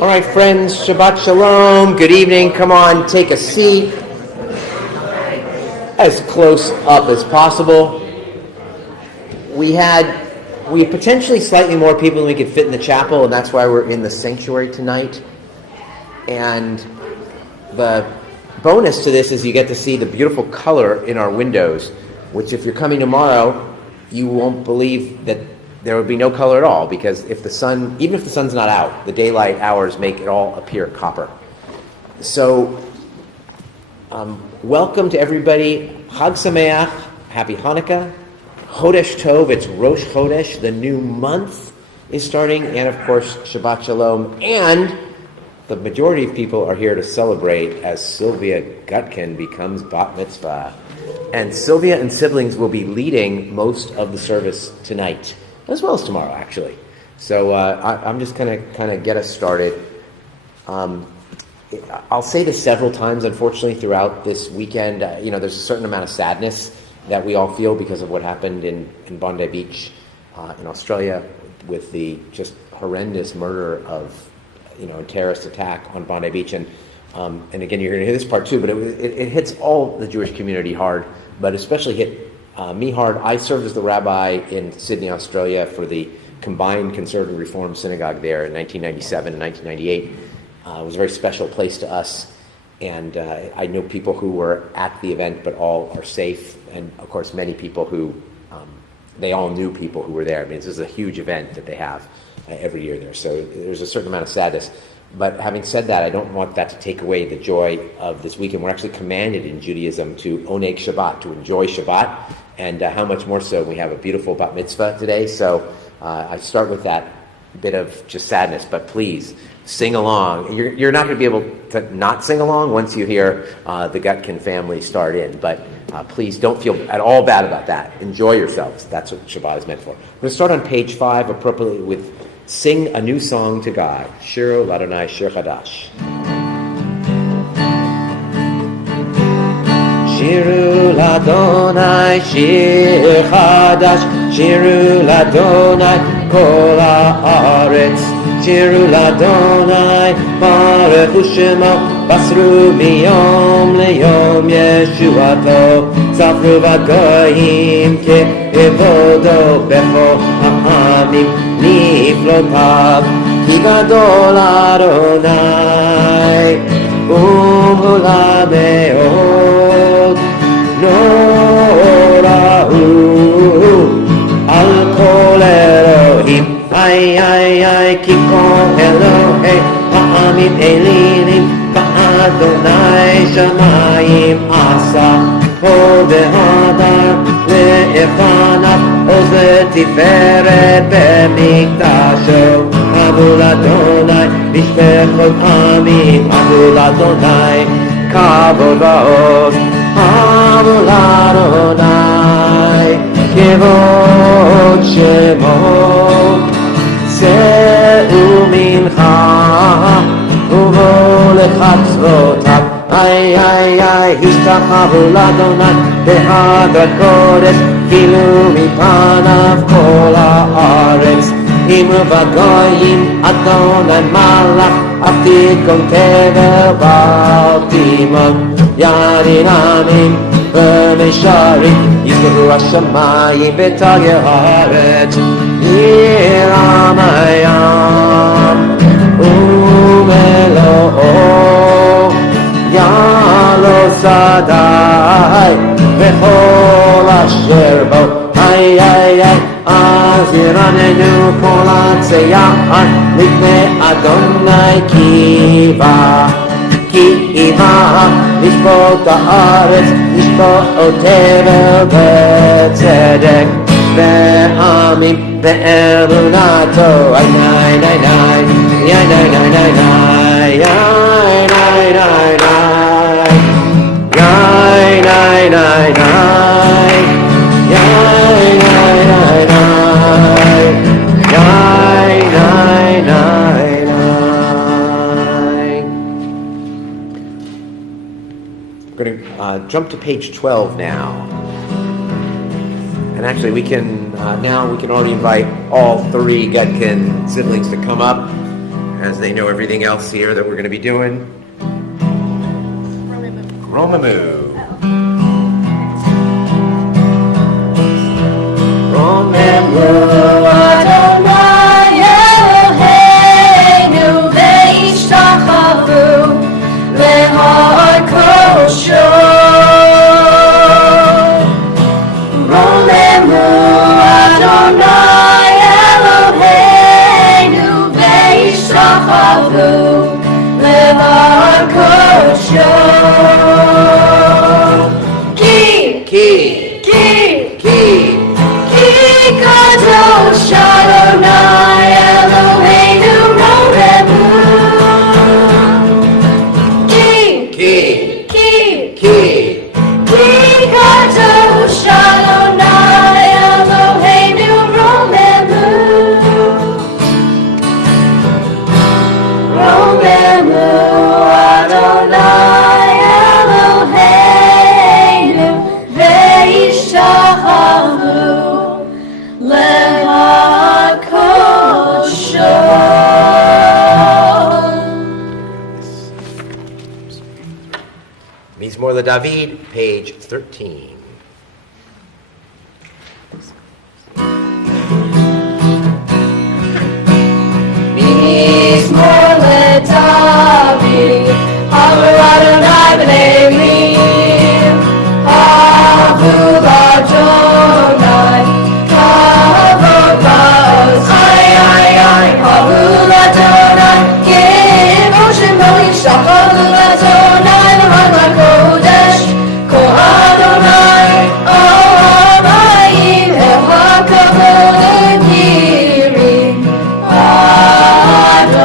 All right, friends, Shabbat Shalom. Good evening. Come on, take a seat. As close up as possible. We had potentially slightly more people than we could fit in the chapel, and that's why we're in the sanctuary tonight. And the bonus to this is you get to see the beautiful color in our windows, which if you're coming tomorrow, you won't believe that there would be no color at all, because even if the sun's not out, the daylight hours make it all appear copper. So, welcome to everybody. Chag Sameach, Happy Hanukkah. Chodesh Tov, it's Rosh Chodesh, the new month is starting, and of course, Shabbat Shalom. And the majority of people are here to celebrate as Sylvia Gutkin becomes Bat Mitzvah. And Sylvia and siblings will be leading most of the service tonight, as well as tomorrow, actually. So I'm just going to kind of get us started. I'll say this several times, unfortunately, throughout this weekend. There's a certain amount of sadness that we all feel because of what happened in Bondi Beach in Australia with the just horrendous murder of, a terrorist attack on Bondi Beach. And again, you're going to hear this part too, but it hits all the Jewish community hard, but especially hit me hard. I served as the rabbi in Sydney, Australia for the combined Conservative Reform Synagogue there in 1997 and 1998. It was a very special place to us, and I know people who were at the event, but all are safe, and of course many people who, they all knew people who were there. I mean, this is a huge event that they have every year there, so there's a certain amount of sadness. But having said that, I don't want that to take away the joy of this weekend. We're actually commanded in Judaism to oneg Shabbat, to enjoy Shabbat, and how much more so we have a beautiful bat mitzvah today. So I start with that bit of just sadness, but please sing along. You're not going to be able to not sing along once you hear the Gutkin family start in, but please don't feel at all bad about that. Enjoy yourselves. That's what Shabbat is meant for. We're going to start on page 5 appropriately with Sing a New Song to God. Shiru Ladonai Shir Chadash. Shiru Ladonai Shir Chadash. Shiru Ladonai Kol Haaretz. Shiru Ladonai Baruch Hu Shemo. Basru miyom leyom Yeshuato. Zafru v'goyim ke'evodo bechol ha'amim. Niflotav ki gadol Adonai. ומולה מאוד נורא הוא על כל אלוהים איי איי איי כי כל אלוהי העמים אלילים באדוני שמיים עשה הוד והדר לפניו עוז ותפארת במקדשו עבור אדוני משפחות עמים עבור אדוני כבוד ועוז עבור אדוני כבוד שמו שאו מנחה ובואו לחצרותיו איי איי איי השתחוו לאדוני בהדרת קודש כאילו מפניו כל הארץ אמרו בגויים אדוני מלך אף תיכון תבל בל תימון ידין עמים ומישרים יזכרו השמיים ותגי הארץ ירם הים ומלואו יעלו שדי וכל אשר בו איי איי איי אז ירננו כל הצייר לפני אדוני כי בא לשפוט הארץ לשפוט תבל בצדק ועמים באמונתו איי ניי ניי ניי ניי ניי ניי ניי ניי ניי We're going to jump to page 12 now. And actually we can already invite all three Getkin siblings to come up as they know everything else here that we're going to be doing. Romamu. Mizmor LeDavid, page 13. Mizmor LeDavid, Amar Adonai b'nei Elim, Avu l'Adonai, Kavod ba'oz, ay ay ay, Avu l'Adonai, Yevo shemo yishach, Avu l'Adonai, L'had l'kodesh, Kol Adonai, Olayim, El HaKavod Yirim, Adonai.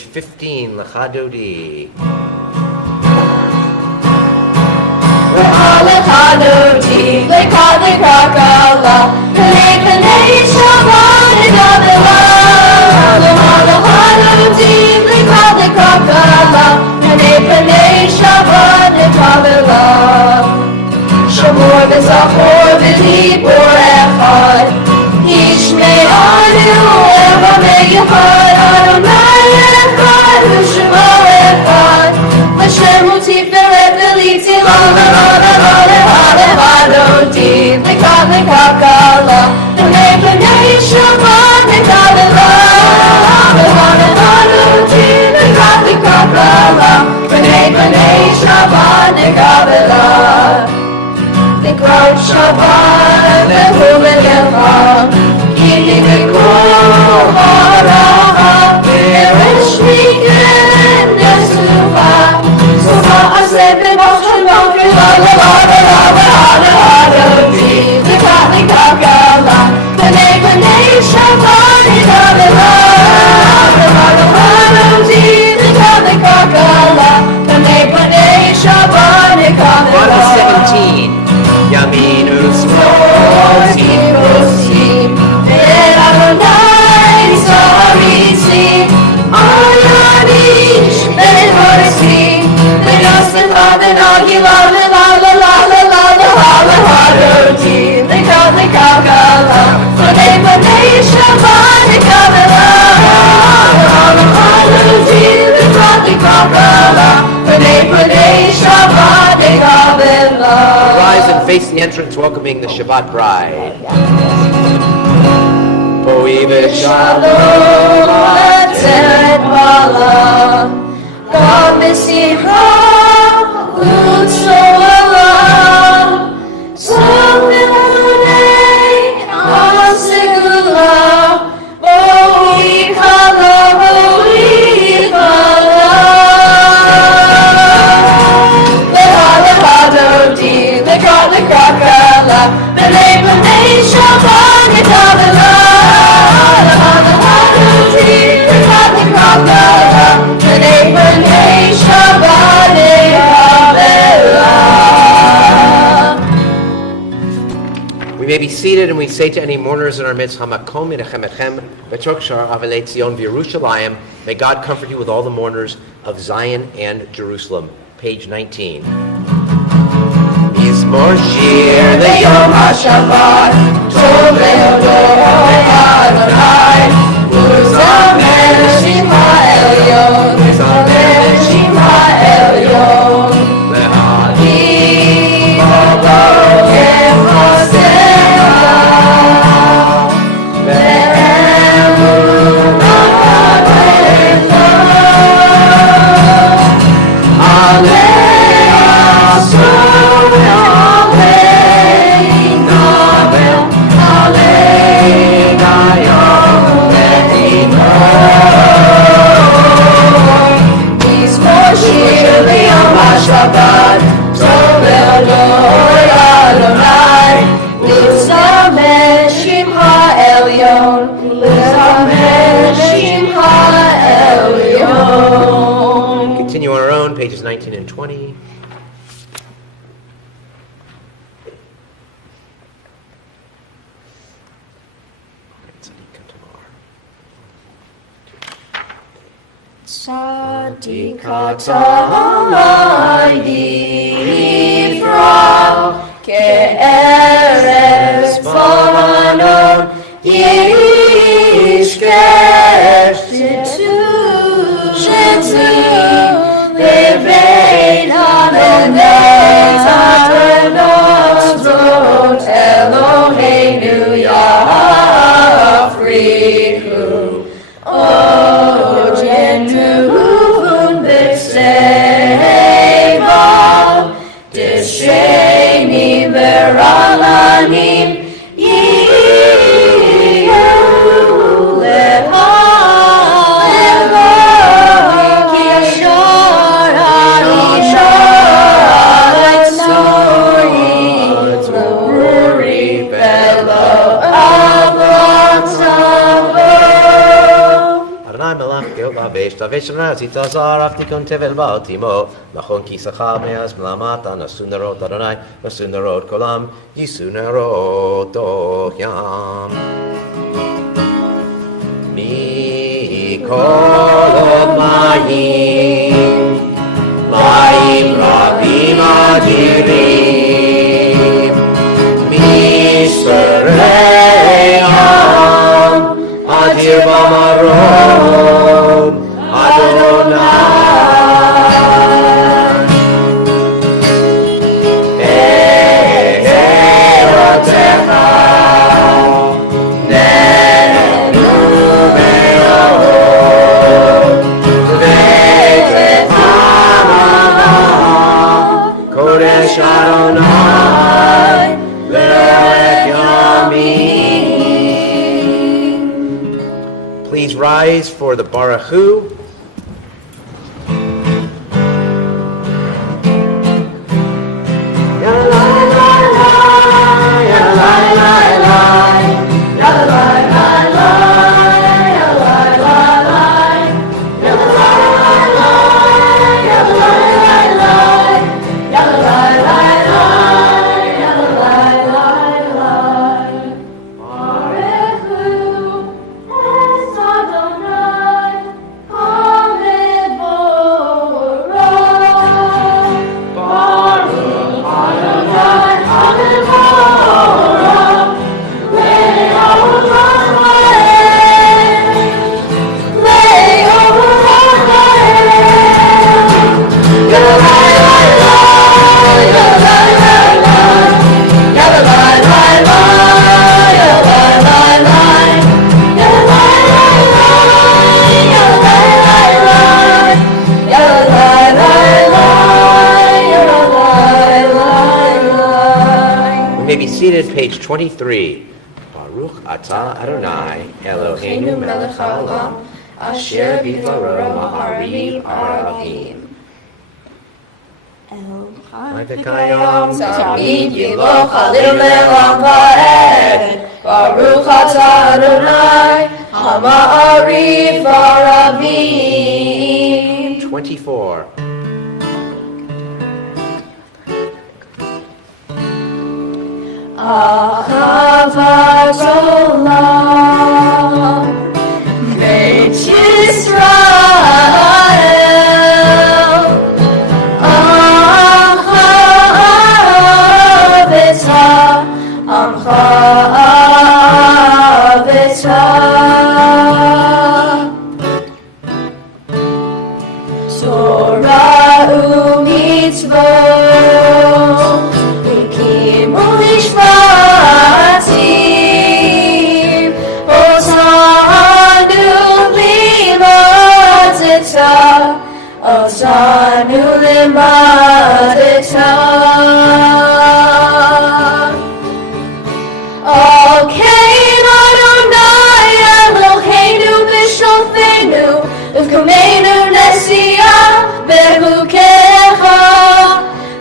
page 15, Lecha Dodi. Lecha lecha dodi, lecha lecha kala, P'nei P'nei Shabbat Negavela. Lecha lecha dodi, lecha lecha kala, P'nei P'nei Shabbat Negavela. Shamor v'zachor v'dibor echad, Yishme'anu eva me'yachad, Adonai echad, U'shemo echad, L'shem hu tiferet v'liti la la la la la lecha lecha dodi, lecha lecha kala, P'nei P'nei Shabbat Negavela. Lecha lecha dodi, lecha lecha kala, P'nei P'nei Shabbat Negavela. Tikrat Shabbat v'hulecha, Yini v'kol haraha, Eresh miken nesuha, Suha aseh b'moch shemot v'la la la la la la la dodi, Lecha lecha kala, P'nei P'nei Shabbat Negavela. Lecha lecha dodi, lecha lecha kala, P'nei P'nei Shabbat Negavela. 117. Yaminu Rosim, rosim, Adonai Tzaritzim, Ayanish Behorim, V'yaslecha v'nagila v'la la la la la la la dodi, lecha lecha kala, P'nei P'nei Shabbat Negavela. Lecha dodi, lecha lecha kala, P'nei P'nei Shabbat Negavela. Rise and face the entrance, welcoming the Shabbat bride. Boi Shalom atzeret bala, Gam b'simcha u'tsholah, Tzom v'munei ha'segula, Boi kala, Boi kala. Lecha lecha dodi, lecha lecha kala, P'nei P'nei Shabbat Negavela. Lecha lecha dodi, lecha lecha kala, P'nei P'nei Shabbat Negavela. We may be seated, and we say to any mourners in our midst, Hamakom yinachem etchem v'tok shar avelei Tzion v'Yerushalayim. May God comfort you with all the mourners of Zion and Jerusalem. Page 19. Mizmor shir Yom HaShabbat, Tov le'odoi Adonai, U'zamer Shema Elyon, U'zamer Shema Elyon. Le'adim Elohim Chasecha, Ve'emunah Harecha, Alei Asur Alei Nabel, Alei Gayom Le'imor. Mizmor shir liyom HaShabbat, Tov le'odoi Adonai, L'zamer Shemcha Elyon, L'zamer Shemcha Elyon. Continue on our own, pages 19 and 20. Tzadikata Yifra, Ke'eretz Baranon, Yishkesh Shetu, Levein Adonai Tabernaklot Eloheinu Yafriku. Oh, Genuvun B'Seva, D'Sheni V'Ralanim, Yiyu Lecha Elohim, Ki Yashar Adonai Tzor Reshana Zitazar Aftikon Tevel Baltimo, Machon Kisachal Meas Mlamata, Nasunarot Adonai, Nasunarot Kolam, Yisunarot Ohyam. Mikol Mayim, Mayim Rabim Adirim, Misrayam, Adir Bamarom, Adonai. Eherotecha, Nenu Me'ahom, Ve'techalah, Kodesh Adonai, Le'olet Yamim. Please rise for the Baruchu. Page 23. Baruch atah Adonai Eloheinu melech haolam asher bidvaro ma'arim aravim. Kayam Tamid yiloch halim le'olam va'ed. Baruch atah Adonai hama'arif aravim. 24. Ahavat olam Beit Yisrael Amcha aveta Torah u'mitzvot Hikimu mishpatim Otanu limadeta Otanu limadeta Alkein Adonai Eloheinu b'shofenu Uvkameinu nesiyah behukecha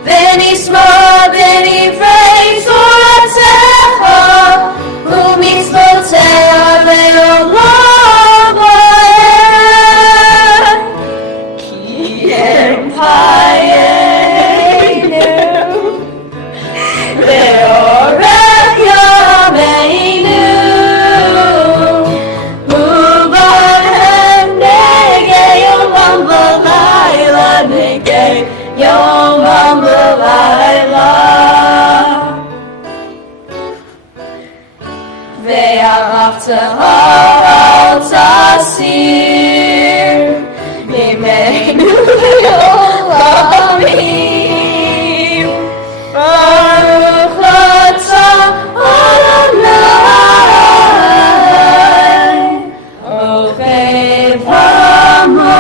V'nisma v'nivrei toratecha U'mitzvotecha le'olam va'ed Ki em payenu Le'orech yameinu U'bahem negei olam v'layla Negei yomam v'layla Ve'aravtecha al tasir Mimeinu le'olamim Baruch atah Adonai Ohev Amo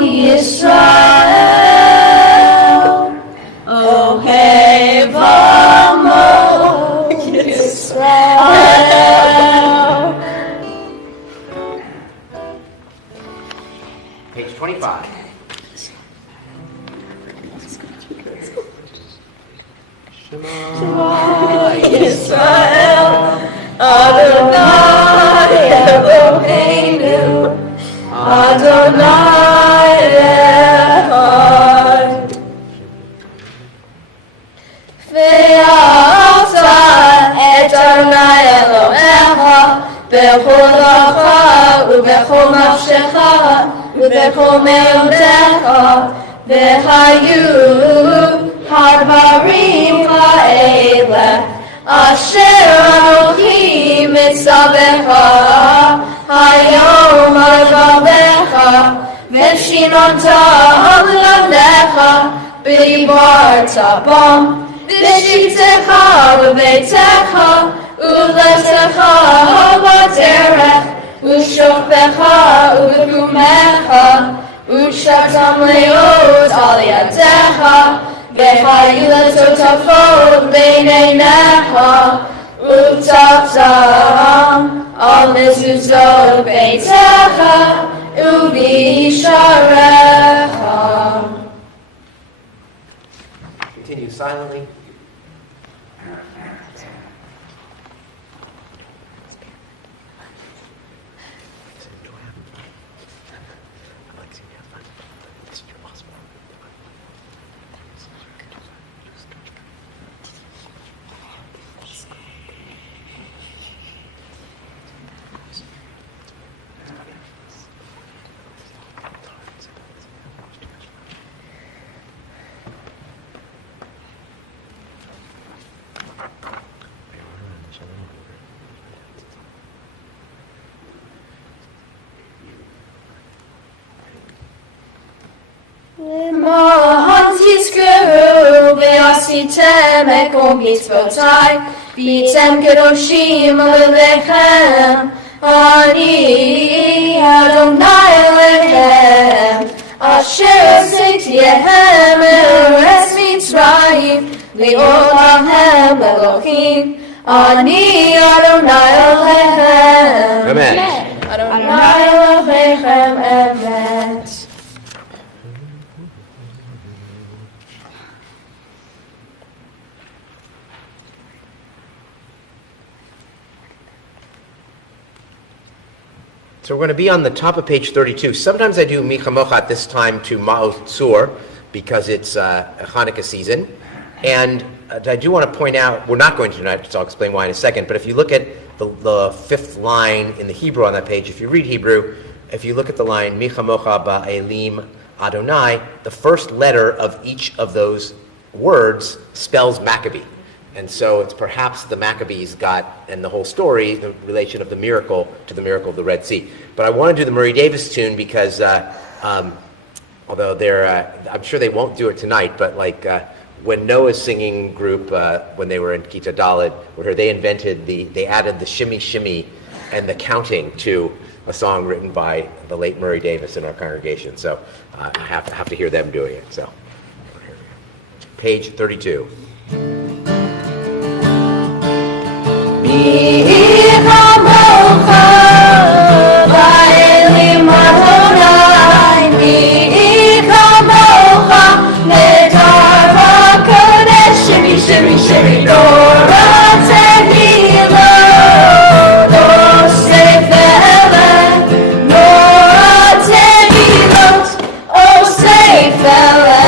Yisrael Ohev Amo Yisrael. Page 25. Shema Yisrael Adonai Eloheinu Adonai בכל נפשך ובכל מאודך והיו הדברים האלה אשר אנוכי מצווך היום על גביך ושיננתם לבניך ודיברת בם בשבתך בביתך ולכתך בדרך ושוכבך ובקומך ושבתם להיות על ידיך והיו לטוטפות בין עיניך וכתבתם על מזוזות ביתך ובשעריך. Continue silently. למען תזכרו ועשיתם את כל מצוותיי והייתם קדושים ללבכם אני אדוני אלוהיכם אשר הוצאתיהם מארץ מצרים להיות לכם אלוהים אני אדוני אלוהיכם Amen. אדוני אלוהיכם אמת. So we're going to be on the top of page 32. Sometimes I do Michamocha at this time to Ma'ot Tzur because it's Hanukkah season. And I do want to point out, we're not going to tonight, so I'll explain why in a second, but if you look at the fifth line in the Hebrew on that page, if you read Hebrew, if you look at the line Michamocha ba'elim Adonai, the first letter of each of those words spells Maccabee. And so it's perhaps the Maccabees got, and the whole story, the relation of the miracle to the miracle of the Red Sea. But I want to do the Murray Davis tune because, although I'm sure they won't do it tonight, but like when Noah's singing group, when they were in Kita Dalit, they added the shimmy shimmy and the counting to a song written by the late Murray Davis in our congregation. So I have to hear them doing it. So, page 32. Shimmy, shimmy, Dora, Tehila, Dora, Seifele, Dora, Tehila, oh, Seifele,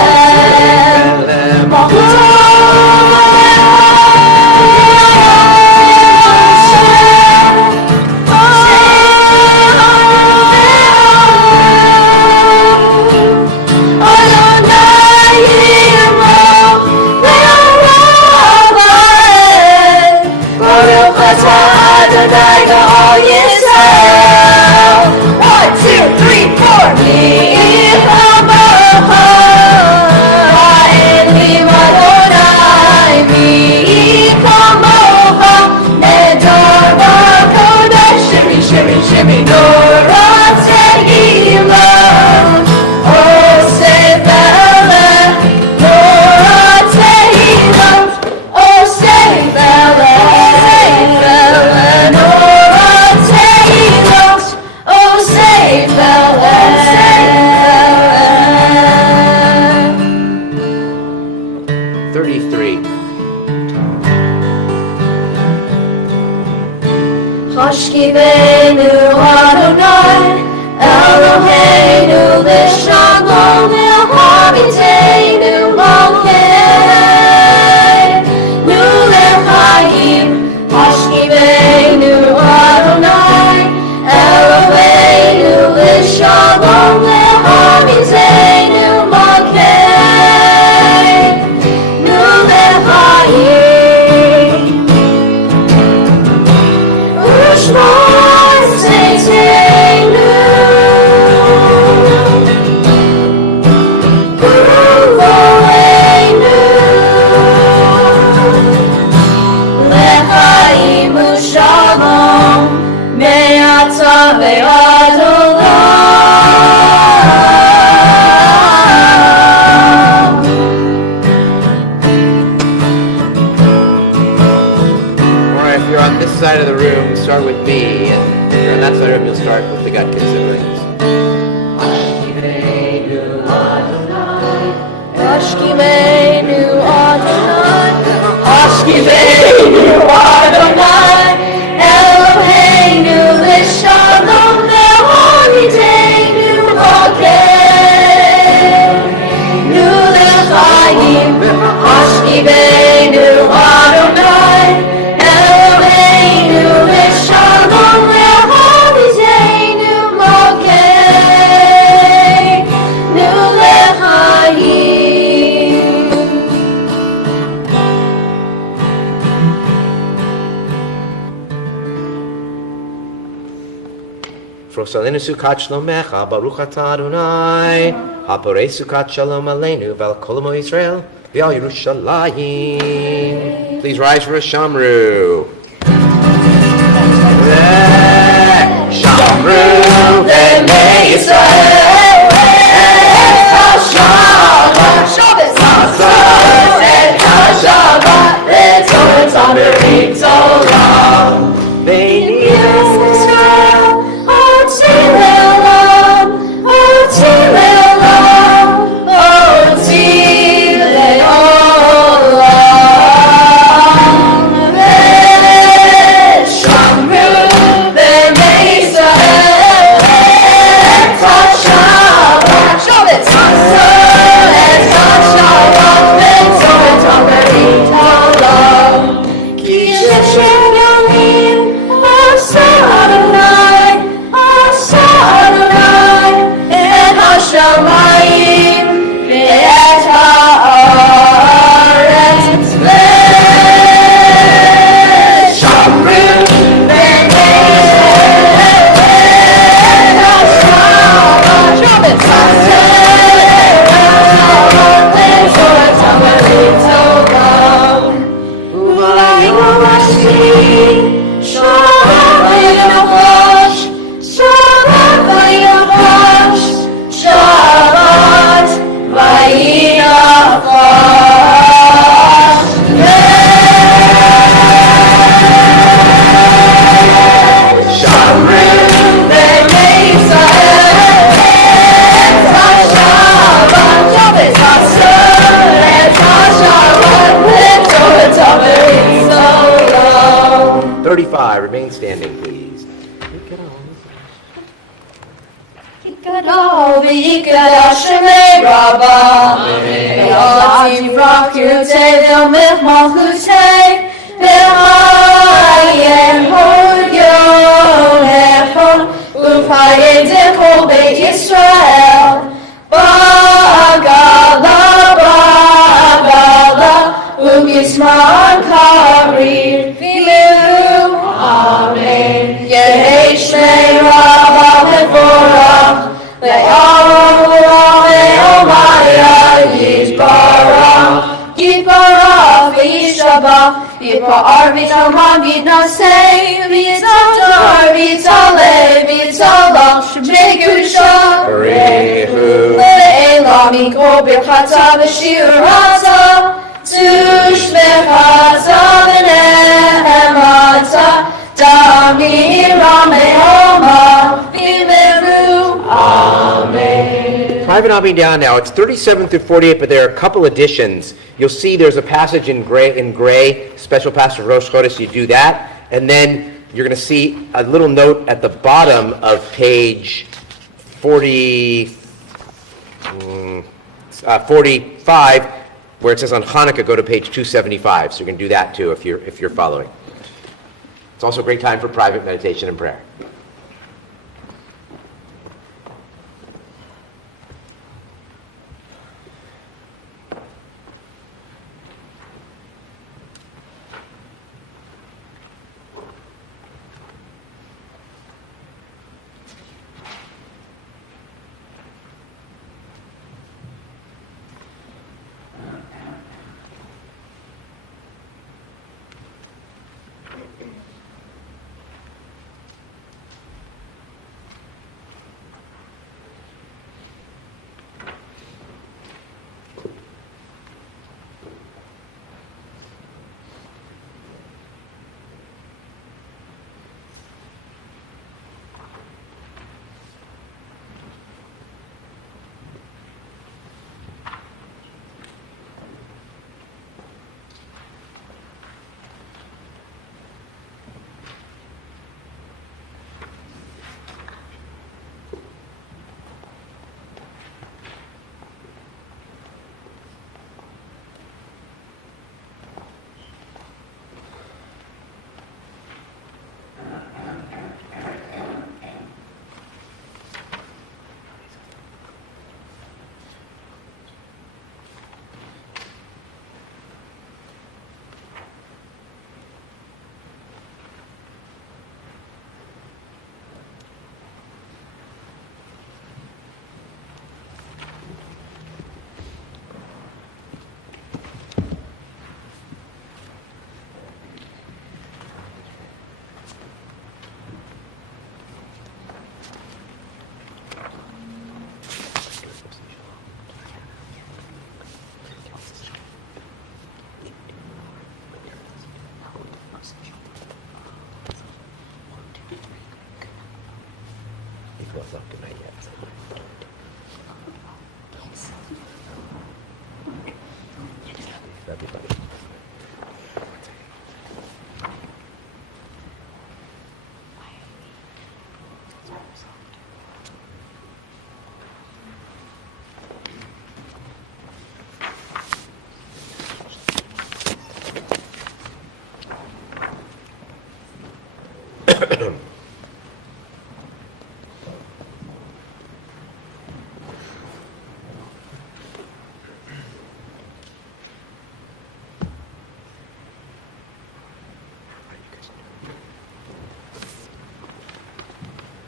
Shimmy, Dora, Tehila, oh, Seifele, Dora, Tehila, oh, Seifele, Seifele, Dora, Ashkiveinu Adonai, Ashkiveinu Adonai, Eloheinu Lishalom Le'olidenu Malkeinu L'chaim, Ashkiveinu Adonai, Eloheinu Lishalom Le'olidenu Malkeinu L'chaim. Frosalenu sukat shlomecha, baruch atah Adonai, haporei sukat shalom aleinu, vel kol amo Yisrael, v'al Yerushalayim. Please rise for a shamru. Shamru v'nei Yisrael, Shabbat, Shabbat, Shabbat, Remain standing, please. Yikadol v'yikadash shemei Rabbah, Ve'alatim rakutei v'yomech malchutei, Ve'mayem horyonechon, U'payedem kol beit Yisrael, Ba'agala, Ba'agala, U'gizman karir, V'milu, Amen. Yehei Shmei Rabbah Mevorach, Le'alah Le'omaya Yitbarach, Yitbarach V'yishabach, Yitpa'ar V'yitaman V'yitnasei, V'yitzadar V'yitzaleh V'yitzalach, Shemei Kedusha, Le'elah Mikol Birchata V'shirata, Tushmechata V'nehemata, Private Avi down now. It's 37 through 48, but there are a couple additions. You'll see there's a passage in gray, special passage of Rosh Chodesh. You do that, and then you're going to see a little note at the bottom of page 45, where it says on Hanukkah, go to page 275. So you can do that too if you're following. It's also a great time for private meditation and prayer.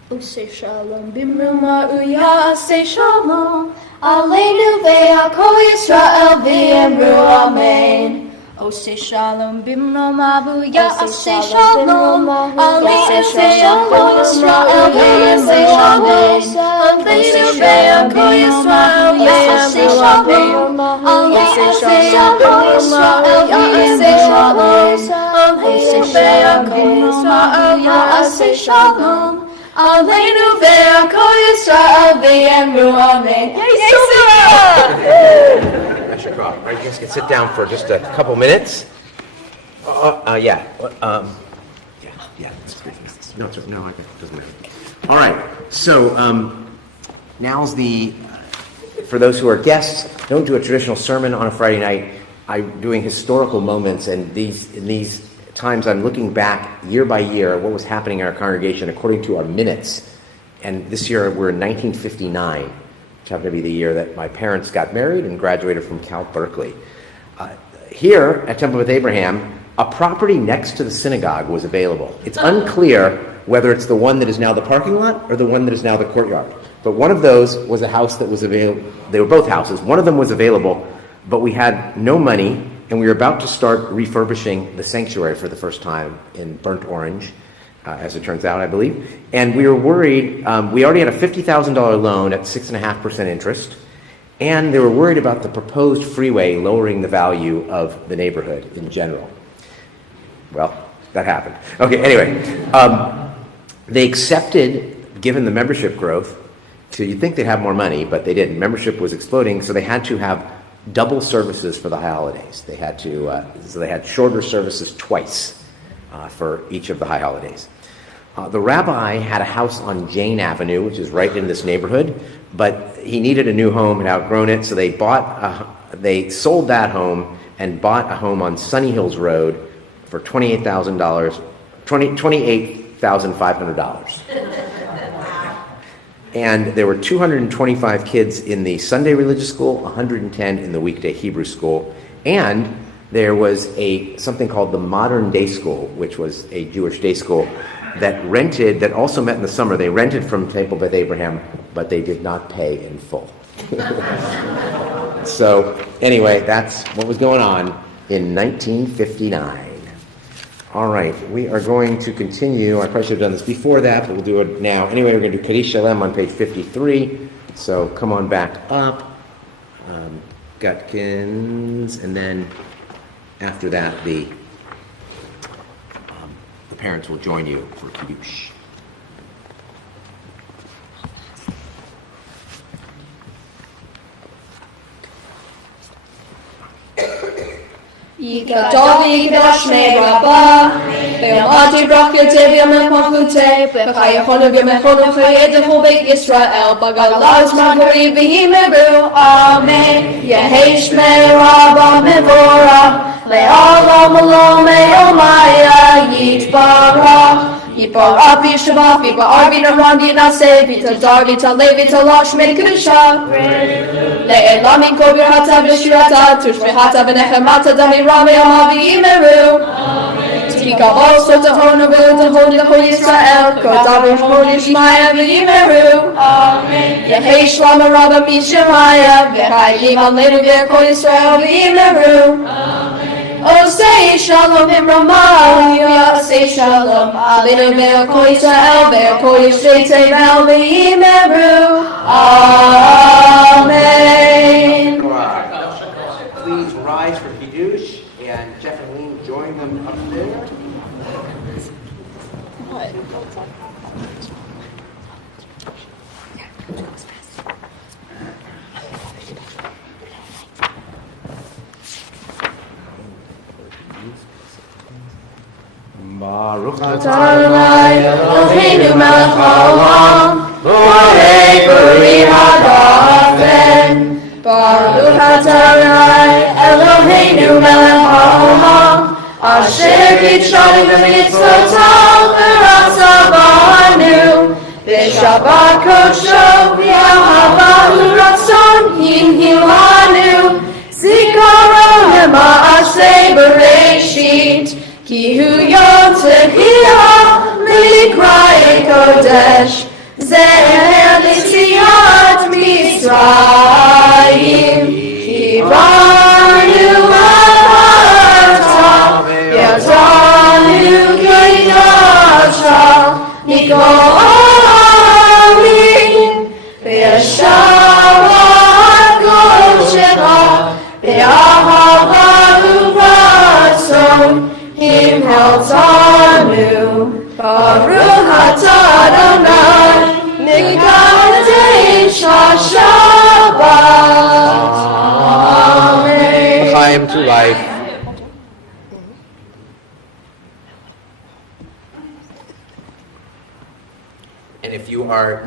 Ose shalom bimruma uya ase shalom Aleinu ve'ako Yisrael v'yemru amen Ose shalom bimruma uya ase shalom Aleinu ve'ako Yisrael v'yemru amen Aleinu ve'ako Yisrael v'yemru amen Aleinu ve'ako Yisrael v'yemru amen Aleinu ve'ako Yisrael v'yemru amen. Hey, Pastor Croft, right, you guys can sit down for just a couple minutes. Yeah. No, it doesn't matter. All right, so now's for those who are guests, don't do a traditional sermon on a Friday night. I'm doing historical moments, and in these times I'm looking back year by year at what was happening in our congregation according to our minutes. And this year we're in 1959, which happened to be the year that my parents got married and graduated from Cal Berkeley. Here at Temple with Abraham, a property next to the synagogue was available. It's unclear whether it's the one that is now the parking lot or the one that is now the courtyard. But one of those was a house that was available. They were both houses. One of them was available, but we had no money, and we were about to start refurbishing the sanctuary for the first time in Burnt Orange, as it turns out, I believe. And we were worried. We already had a $50,000 loan at 6.5% interest, and they were worried about the proposed freeway lowering the value of the neighborhood in general. Well, that happened. Okay, anyway. They accepted, given the membership growth, you'd think they'd have more money, but they didn't. Membership was exploding, so they had to have double services for the high holidays. They had to, so they had shorter services twice for each of the high holidays. The rabbi had a house on Jane Avenue, which is right in this neighborhood, but he needed a new home and outgrown it, so they sold that home and bought a home on Sunny Hills Road for $28,500. And there were 225 kids in the Sunday religious school, 110 in the weekday Hebrew school, and there was something called the Modern Day School, which was a Jewish day school that also met in the summer. They rented from Temple Beth Abraham, but they did not pay in full. So anyway, that's what was going on in 1959. All right, we are going to continue. I probably should have done this before that, but we'll do it now. Anyway, we're going to do Kaddish Shalem on page 53. So come on back up. Gutkins, and then after that, the parents will join you for Kiddush. Yikadol v'yikdash shnei rabba Ve'omati brakyote v'yamechmachute V'chayachonu v'yamechonu v'yedechu beit Yisrael B'galaz magori v'yimeru Amen Yehi shmei rabba mevorach Le'olam olam me'omaya yitbarach Yitbarach v'yishavach v'yiba'ar v'naran v'yinaseh V'tadar v'taleh v'talah shmei kedusha Le'elamin kol birhata v'shirata Tushbehata v'nechemata Damira ve'ama v'yimeru Tikavol sotahonu v'lutahon l'chol Yisrael Kodavu shmol Yishmaya v'yimeru Yehi shlama rabba mishemaya V'chayim alenu v'kol Yisrael v'yimeru Osei shalom v'ramah Osei shalom alenu v'kol Yisrael V'kol Yisrael v'yimeru Amen. Please rise for Kiddush, and Jeff and Lean join them up there. Baruch atah Adonai Eloheinu melech haolam Borei b'ri hadafen Baruch atah Adonai Eloheinu melech haolam Asher kitshanu b'mitzvotav v'ratza b'anu V'shabbat kodsho v'yahavahu ratzon hinhilanu Zikaron lema'aseh b'reishit Ki hu yom tehillah likra'e kodesh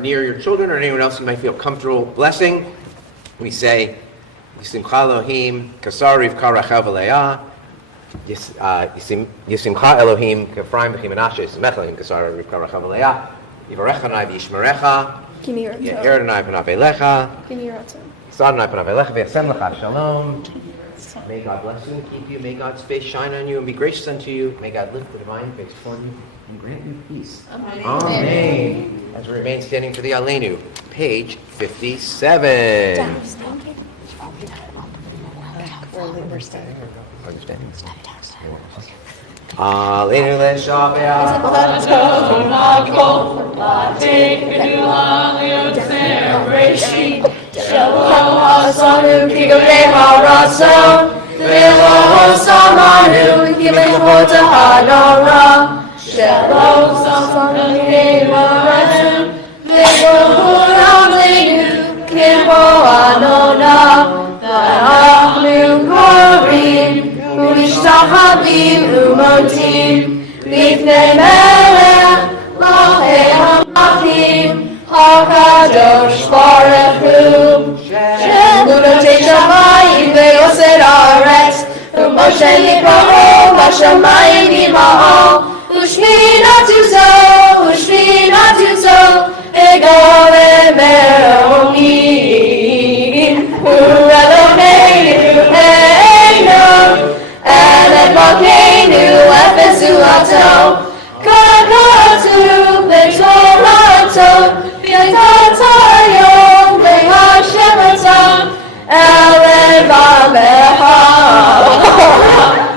near your children or anyone else you might feel comfortable blessing, we say, Yisimcha Elohim, Kasar Rivka Rachav Leah, Yisimcha Elohim, Kefraim V'chi Menashe, Yisimcha Elohim, Kasar Rivka Rachav Leah, Yivarech Adonai V'yishmerecha, Ye'er Adonai Panav Elecha, Yisad Adonai Panav Elecha, V'yasem Lecha Shalom. May God bless you and keep you. May God's face shine on you and be gracious unto you. May God lift the divine face upon you and grant you peace. Amen. Amen. As we remain standing for the Aleinu, page 57. Aleinu leShabbat. Shalom Asanu Kigavei Haratzon Velo Samanu Kimecho Tahadora Shalom Asanu Kigavei Haratzon Velo Aleinu Kimbo Anona V'achnu Korim U'ishtahavim U'motim B'fnei Melech Malchei HaMachim HaKadosh Baruch Hu She'elunotei Shamayim Ve'osed Haaretz U'Moshe Yikaro V'Shamayim Yimaho U'Shminatu Zo Egove Me'onim U'Eloheinu Eino Eled Malkeinu Efezu Ato Kakatu V'Torato V'Yatayom V'Hashemata Eled V'Alecha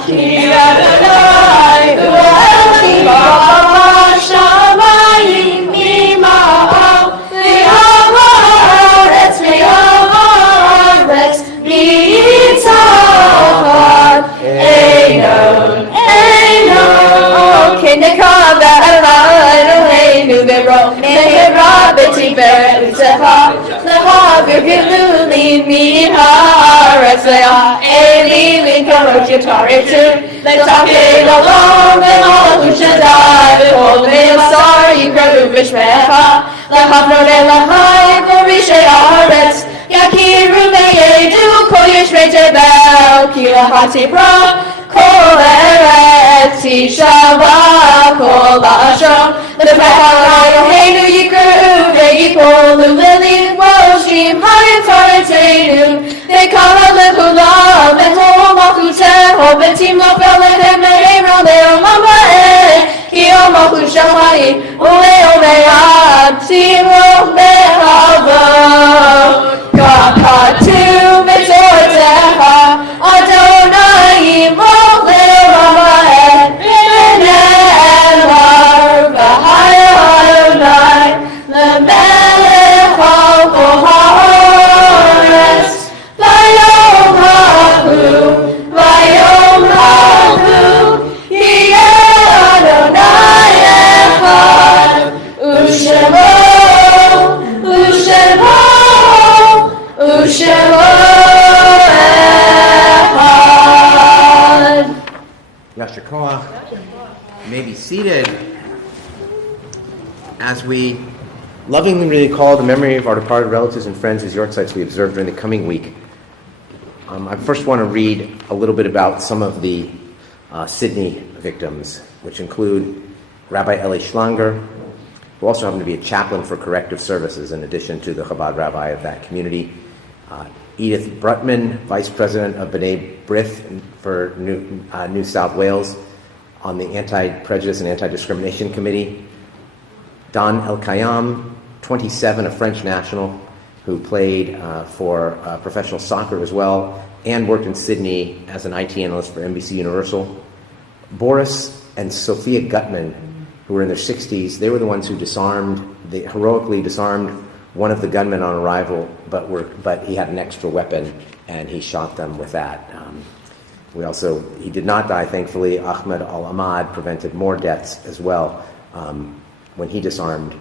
Ki Adonai U'Elohim Ha'Shamayim Imaho V'Ha'aretz V'Ha'aretz Einon Kinekah Eloheinu V'Ro Me'era B'Tiferet U'Techa Lecha V'Giluli Min Haaretz Le'a Eli V'Karot Yitaretu L'Tafei L'Olam V'Malchut Shaddai V'Hod V'Masar Yikravu B'Shmecha L'Chavnonei L'Chai V'Rishei Haaretz Yakiru Ve'yedu Kol Yishmei Tebel Ki L'Chati Bra Kol Eretz Yishava Kol Lashon L'Fechal Eloheinu Yikru Ve'yipolu Lili Roshim Hayataretenu Ve'kara L'Kulam Ve'tol Malchuteho Ve'tim Nofel Lehem Me'era Le'olam Ha'ed Ki Yom Malchut Shamayim U'le'omei Ad Timo Me'havo Kakatu V'Tortecha Adonai Yimol Le'olam Ha'ed V'ne'emar V'haya Adonai L'melech al kol ha'aretz V'yom ha'hu Yiyeh Adonai echad U'shemo echad. Yasher Koach. You may be seated as we lovingly recall the memory of our departed relatives and friends whose yortzites we observe during the coming week. I first want to read a little bit about some of the Sydney victims, which include Rabbi Eli Schlanger, who also happened to be a chaplain for corrective services in addition to the Chabad rabbi of that community. Edith Brutman, vice president of B'nai B'rith for New South Wales on the Anti-Prejudice and Anti-Discrimination Committee. Don El Kayam, 27, a French national who played for professional soccer as well and worked in Sydney as an IT analyst for NBC Universal. Boris and Sophia Gutman, who were in their 60s, they were the ones who heroically disarmed one of the gunmen on arrival, but he had an extra weapon, and he shot them with that. He did not die, thankfully. Ahmed Al-Ahmad prevented more deaths as well when he disarmed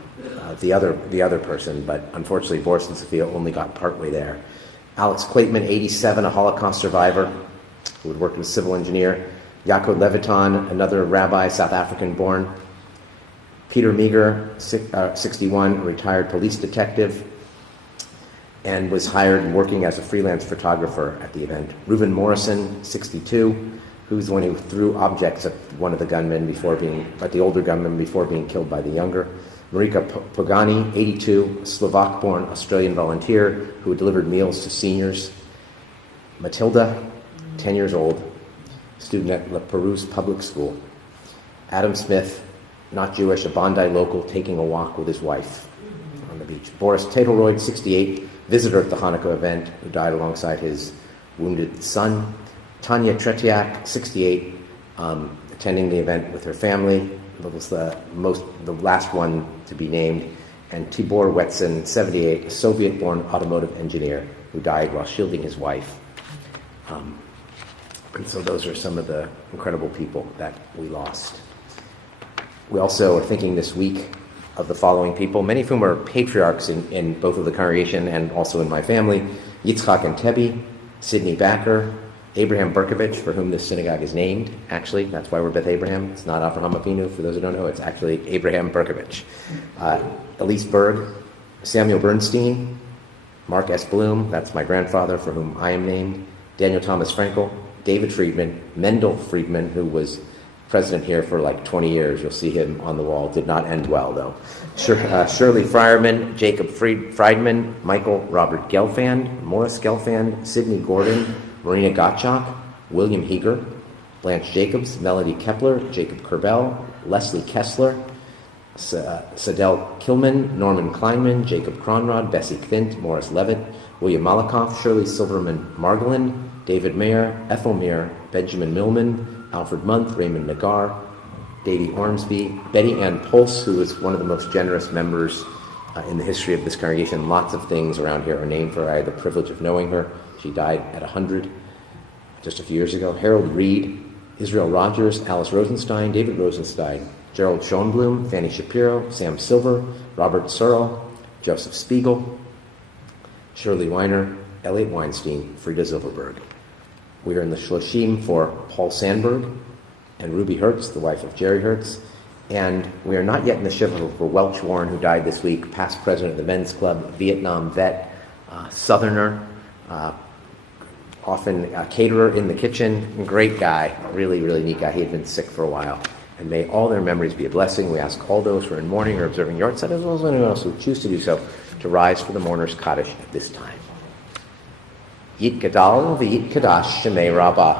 the other person, but unfortunately Boris and Sophia only got partway there. Alex Clateman, 87, a Holocaust survivor who had worked as a civil engineer. Yaakov Levitan, another rabbi, South African born. Peter Meager, 61, a retired police detective, and was hired and working as a freelance photographer at the event. Reuben Morrison, 62, who's the one who threw objects at one of the gunmen at the older gunman before being killed by the younger. Marika Pogani, 82, a Slovak-born Australian volunteer who delivered meals to seniors. Matilda, 10 years old, student at La Perouse Public School. Adam Smith, not Jewish, a Bondi local, taking a walk with his wife on the beach. Boris Tatelroyd, 68, visitor at the Hanukkah event, who died alongside his wounded son. Tanya Tretiak, 68, attending the event with her family. That was the last one to be named. And Tibor Wetsin, 78, a Soviet-born automotive engineer who died while shielding his wife. And so those are some of the incredible people that we lost. We also are thinking this week of the following people, many of whom are patriarchs in both of the congregation and also in my family. Yitzchak Entebbe, Sidney Backer, Abraham Berkovich, for whom this synagogue is named, actually. That's why we're Beth Abraham. It's not Avraham Avinu, for those who don't know. It's actually Abraham Berkovich. Elise Berg, Samuel Bernstein, Mark S. Bloom, that's my grandfather, for whom I am named, Daniel Thomas Frankel, David Friedman, Mendel Friedman, who was president here for like 20 years. You'll see him on the wall. Did not end well, though. Shirley Freierman, Jacob Friedman, Michael Robert Gelfand, Morris Gelfand, Sidney Gordon, Marina Gottschalk, William Heeger, Blanche Jacobs, Melody Kepler, Jacob Kerbel, Leslie Kessler, Sadell Kilman, Norman Kleinman, Jacob Cronrod, Bessie Kvint, Morris Levitt, William Malakoff, Shirley Silverman Margolin, David Mayer, Ethel Meir, Benjamin Millman, Alfred Month, Raymond Nagar, Davy Ormsby, Betty Ann Pulse, who is one of the most generous members in the history of this congregation. Lots of things around here are named for her. I had the privilege of knowing her. She died at 100 just a few years ago. Harold Reed, Israel Rogers, Alice Rosenstein, David Rosenstein, Gerald Schoenblum, Fanny Shapiro, Sam Silver, Robert Searle, Joseph Spiegel, Shirley Weiner, Elliot Weinstein, Frida Zilverberg. We are in the Shloshim for Paul Sandberg and Ruby Hertz, the wife of Jerry Hertz. And we are not yet in the Shiva for Welch Warren, who died this week, past president of the Men's Club, Vietnam vet, Southerner, often a caterer in the kitchen, great guy, really, really neat guy. He had been sick for a while. And may all their memories be a blessing. We ask all those who are in mourning or observing Yortzeit, as well as anyone else who choose to do so, to rise for the mourner's Kaddish at this time. Yit Gadal v'yit Kadash Shemei Rabbah.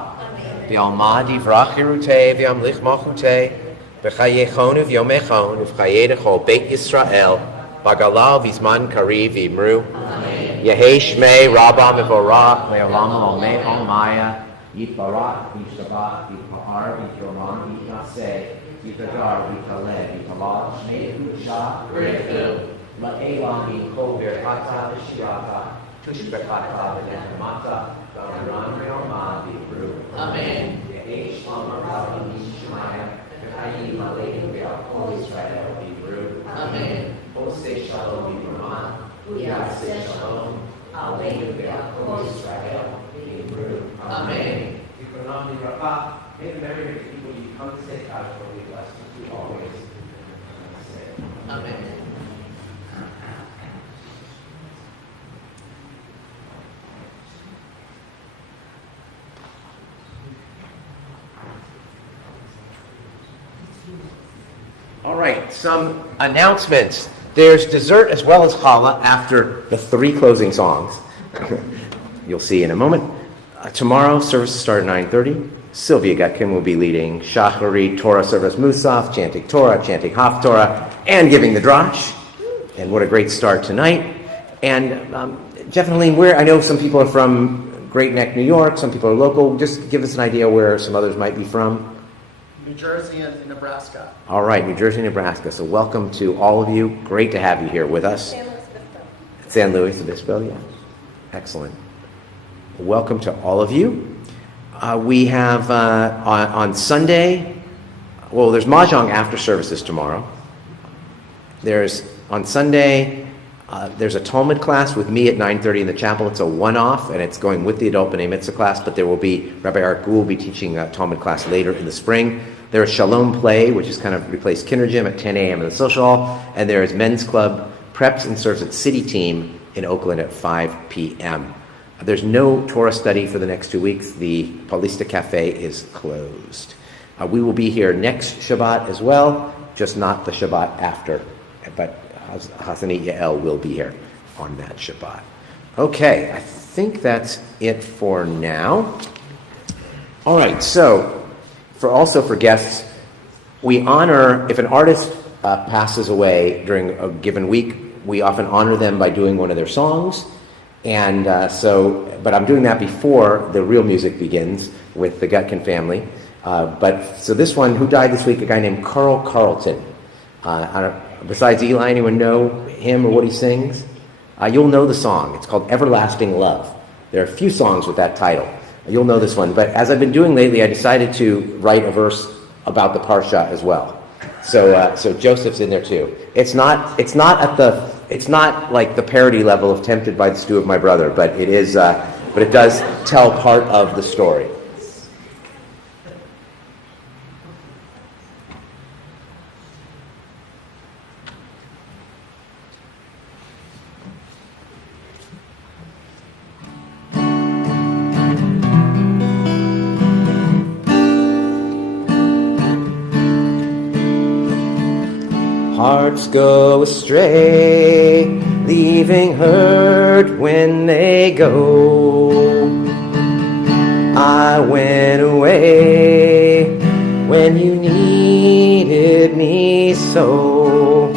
V'alma divrach Yerutei v'amlich Malchutei v'chayechon v'yomechon v'chayedechol Beit Yisrael v'galal v'zman kari v'imru Yehei Shmei Rabbah Mevorach Le'olam Olmei Olmaya Yitbarak Yishtabach Yitpa'ar Yityoram Yitnaseh Yitadar Yitaleh Yitalah Shmei Yudshah Rifu La'elam Yikol Birchata V'shiata Tushbekata V'yanamata V'aram Re'omah V'ibru Amen. Yehei Shlomo Rabbi Yishmaya V'chayim Aleinu V'yakol Yisrael V'ibru Amen. Oseh Shalom V'Ramah V'yaseh Shalom Aleinu V'yakol Yisrael V'ibru Amen. Yikonom V'Rapah. May the memory of the people you come to say God will be blessed with you always. Amen. All right, some announcements. There's dessert as well as challah after the 3 closing songs. You'll see in a moment. Tomorrow, services start at 9:30. Sylvia Gatkin will be leading Shachari, Torah service Musaf, chanting Torah, chanting Haftorah, and giving the drash. And what a great start tonight. And Jeff and Helene, I know some people are from Great Neck, New York. Some people are local. Just give us an idea where some others might be from. New Jersey and Nebraska. All right, New Jersey, Nebraska. So welcome to all of you. Great to have you here with us. San Luis Obispo, yeah. Excellent. Welcome to all of you. We have on Sunday, there's Mahjong after services tomorrow. There's on Sunday, There's a Talmud class with me at 9:30 in the chapel. It's a one-off, and it's going with the adult B'nai Mitzvah class, but there will be, Rabbi Art Gould will be teaching a Talmud class later in the spring. There is Shalom Play, which has kind of replaced Kinder Gym at 10 a.m. in the social hall, and there is Men's Club Preps and Serves at City Team in Oakland at 5 p.m. There's no Torah study for the next 2 weeks. The Paulista Cafe is closed. We will be here next Shabbat as well, just not the Shabbat after, but Hasanit Yael will be here on that Shabbat. Okay, I think that's it for now. All right, so for guests, we honor, if an artist passes away during a given week, we often honor them by doing one of their songs. And but I'm doing that before the real music begins with the Gutkin family. So this one, who died this week? A guy named Carl Carlton. Besides Eli, anyone know him or what he sings? You'll know the song. It's called Everlasting Love. There are a few songs with that title. You'll know this one. But as I've been doing lately, I decided to write a verse about the Parsha as well. So Joseph's in there too. It's not like the parody level of Tempted by the Stew of My Brother, but it is. But it does tell part of the story. Hearts go astray, leaving hurt when they go. I went away when you needed me so.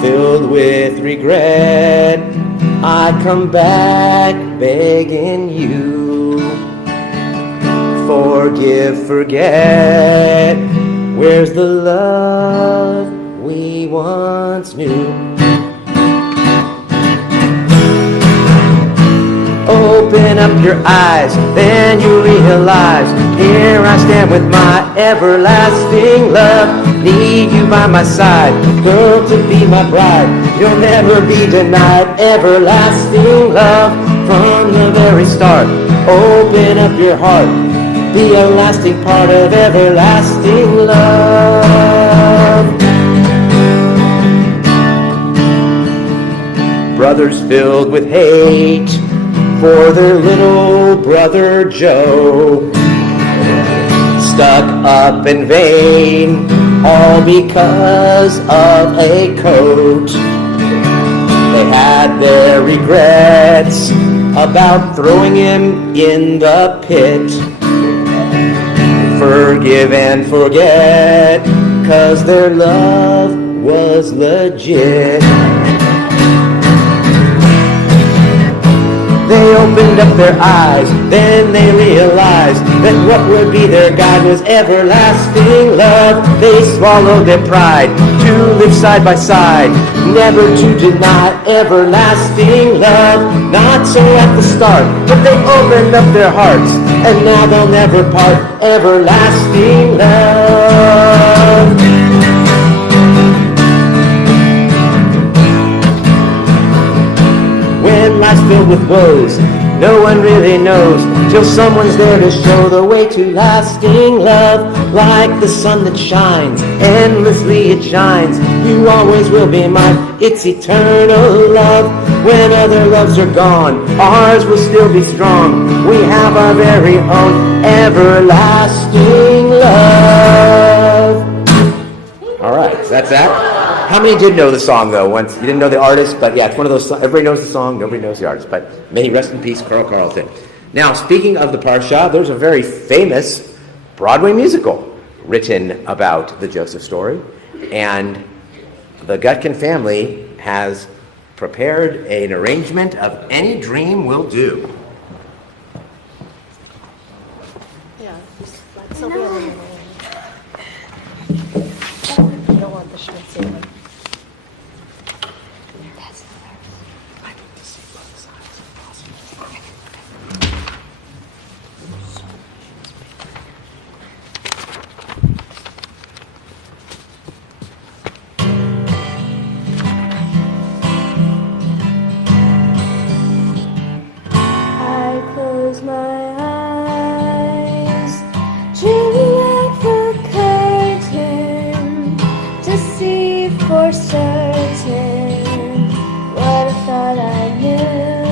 Filled with regret, I'd come back begging you. Forgive, forget, where's the love we once knew? Open up your eyes, then you realize, here I stand with my everlasting love. Need you by my side, girl, to be my bride. You'll never be denied everlasting love from the very start. Open up your heart, be a lasting part of everlasting love. Brothers filled with hate for their little brother Joe, stuck up in vain, all because of a coat. They had their regrets about throwing him in the pit. Forgive and forget, 'cause their love was legit. They opened up their eyes, then they realized that what would be their God was everlasting love. They swallowed their pride to live side by side, never to deny everlasting love. Not so at the start, but they opened up their hearts, and now they'll never part, everlasting love. When life's filled with woes, no one really knows, till someone's there to show the way to lasting love. Like the sun that shines, endlessly it shines. You always will be mine, it's eternal love. When other loves are gone, ours will still be strong. We have our very own everlasting love. All right, that's that. How many did know the song, though? Once you didn't know the artist, but yeah, it's one of those songs. Everybody knows the song, nobody knows the artist. But may he rest in peace, Carl Carlton. Now, speaking of the Parsha, there's a very famous Broadway musical written about the Joseph story, and the Gutkin family has prepared an arrangement of Any Dream Will Do. Yeah, like Sylvia Lynn. You don't want the Schmitz in. That's not hers. I need to see both sides if possible. for certain what I thought I knew.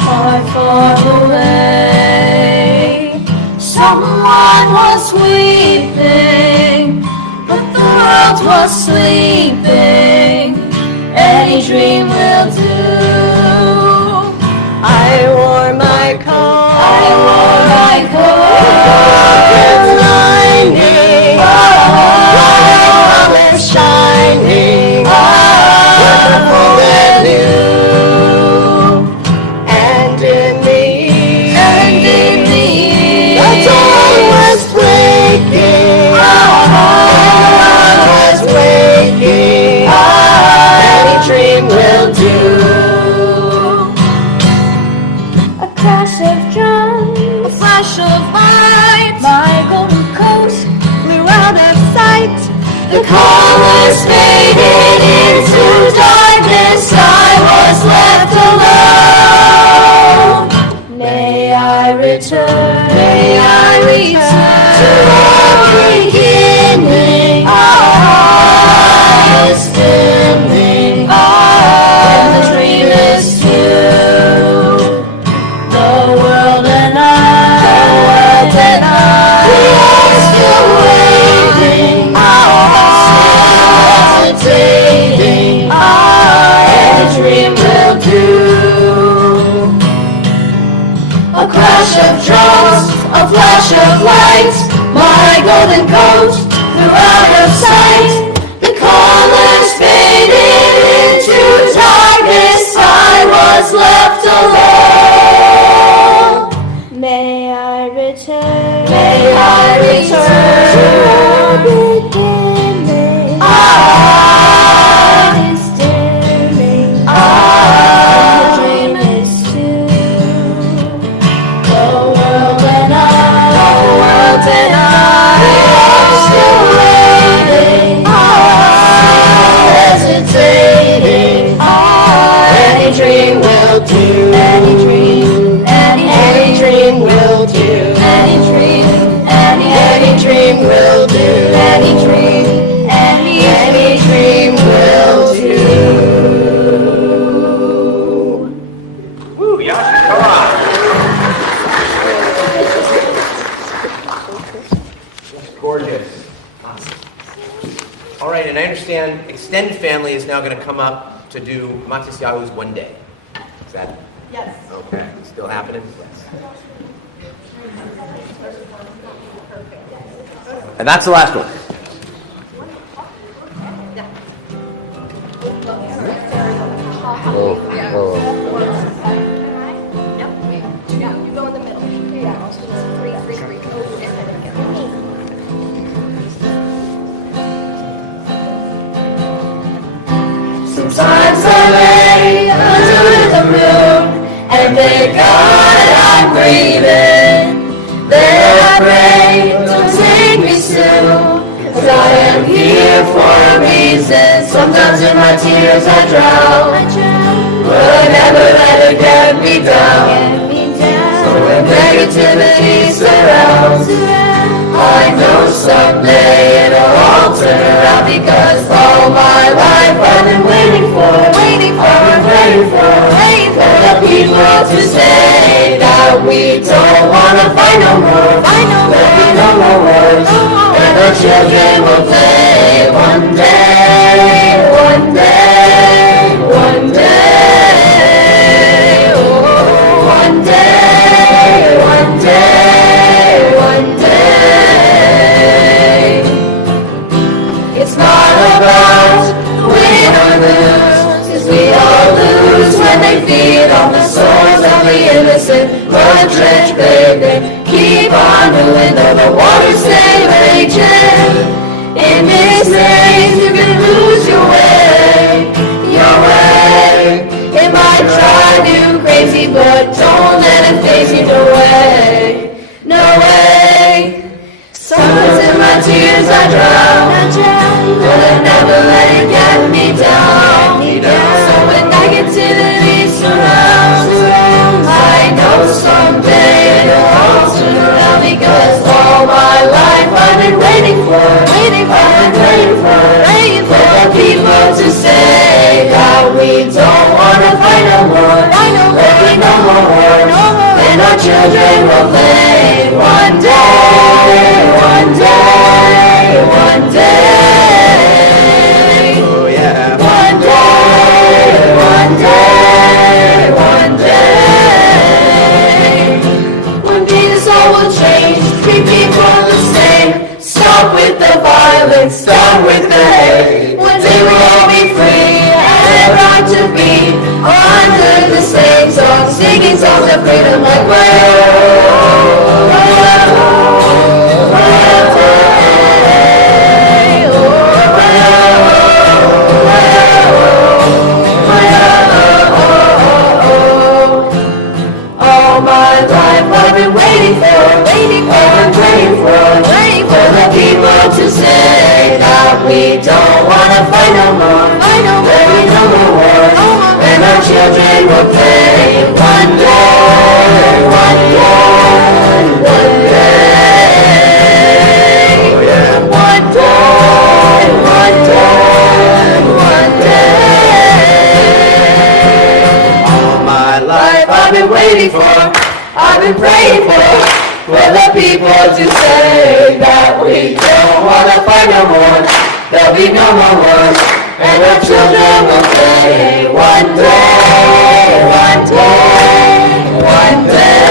Far, far away, someone was weeping, but the world was sleeping. Any dream will do. I wore my coat. I wore my coat. Lining, colors shining, wonderful and new. And in me, the dawn was breaking. Dawn was breaking. Any dream will do. A crash of drums, a flash of light, my golden coat flew out of sight. The colors faded into darkness, I was left alone. May I return to our beginning. Is dimming, and the dream is true. The world and I, we are still waiting, hesitating, and the dream will do. A crash of drums, a flash of light, my golden coat flew out of sight. The colors faded into darkness, I was left alone. May I return to our beginning. Is dimming, the dream is true. The world and I, we are still waiting, hesitating. Any dream will do. Any dream will do. Any dream will do. Any dream will do. Woo, Yashi, come on. That's gorgeous. Awesome. All right, and I understand extended family is now going to come up to do Matisyahu's one day. Is that? Yes. Okay. Still happening? Yes. And that's the last one. You go in the middle. Yeah. Three. Sometimes I lay under the moon and thank God I'm breathing. Then I pray, don't take me soon, 'cause I am here for a reason. Sometimes in my tears I drown, but I never let it get me down. So when negativity surrounds, I know someday it'll all turn around, because all my life I've been waiting for the people to say that we don't wanna fight no more, there'll be no more wars, and the children will play one day, one day, one day, oh, one day, one day, one day. It's not about win or lose, 'cause we all lose when they feed on the souls of the innocent. Blood-drenched baby, keep on moving though the waters stay raging. In this race you can lose your way, your way. It might drive you crazy, but don't let it phase you. No way, no way. Sometimes in my tears I drown, but I never let it get me down. So when negativity surrounds, I know someday it'll all turn around, because all my life I've been waiting for, I've been waiting for. to say that we don't want to fight no more. There'll be no more war, and our children will play. One day, one day, one day. Oh yeah. One day, one day, one day. One day this all will change, treat people the same. Stop with the violence, stop with the hate. One day we'll all be free and proud to be under the same song, singing songs of freedom like all my life I've been waiting for, I've been praying for the people to say that we don't want to fight no more. There'll be no more war, and our children will play. One day, one day, one day. Oh yeah. One day, one day, one day. All my life I've been waiting for, I've been praying for the people to say that we don't want to fight no more. There'll be no more wars, and our children will play. One day, one day, one day.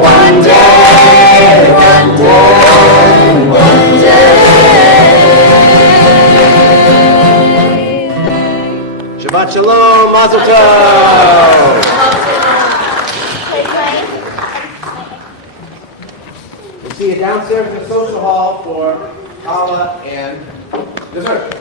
One day, one day, one day. Shabbat Shalom, Mazel Tov. We'll see you downstairs in the social hall for challah and dessert.